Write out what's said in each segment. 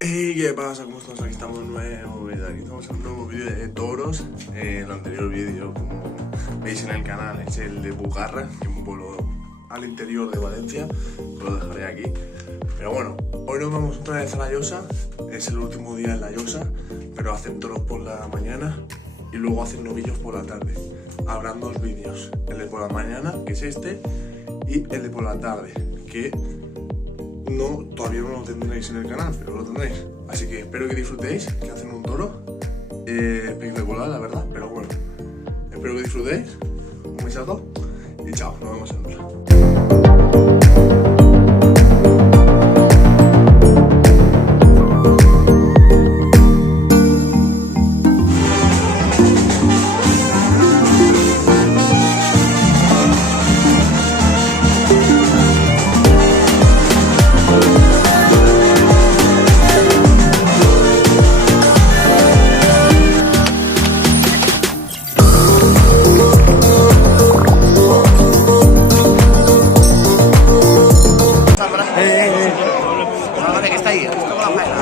Hey, ¿qué pasa? ¿Cómo estamos? Aquí estamos en un nuevo vídeo de toros. El anterior vídeo, como veis en el canal, es el de Bugarra, que es un pueblo al interior de Valencia. Lo dejaré aquí. Pero bueno, hoy nos vamos otra vez a La Llosa. Es el último día en La Llosa, pero hacen toros por la mañana y luego hacen novillos por la tarde. Habrán dos vídeos, el de por la mañana, que es este, y el de por la tarde, que todavía no lo tendréis en el canal, pero lo tendréis. Así que espero que disfrutéis, que hacen un toro espectacular, la verdad. Pero bueno, espero que disfrutéis. Un besazo y chao, nos vemos en otra. Vale, que está ahí, esto con la faena.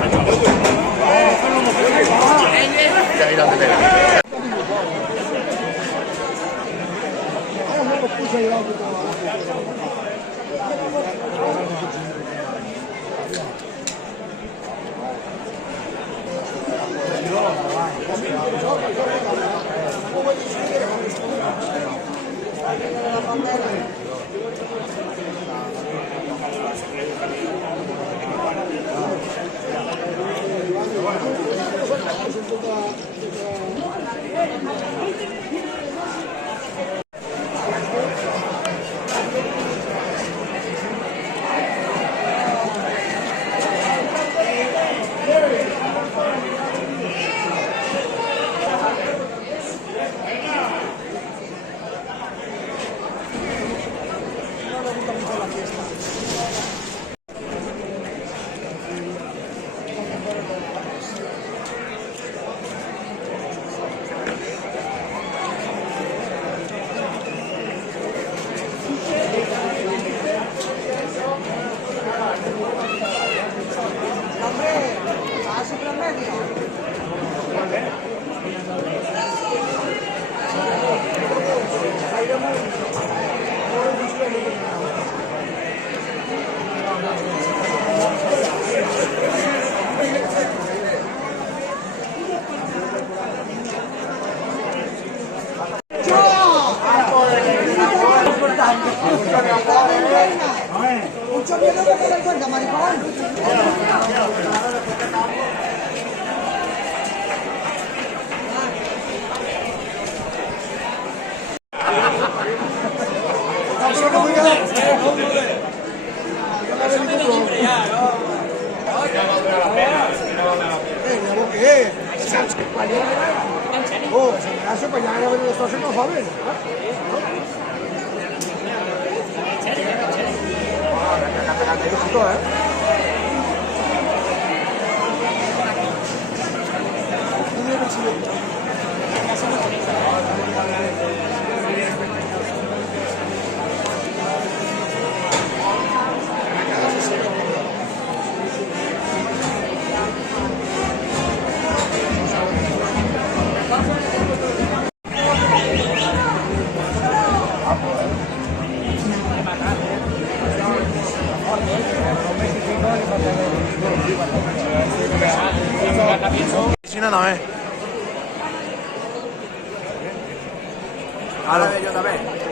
Ya irá a tener. Mucho miedo que te den cuenta, maricón. Oh, si me hace pues ya no esto hace más fácil. Sí, nada más. Ahora yo también.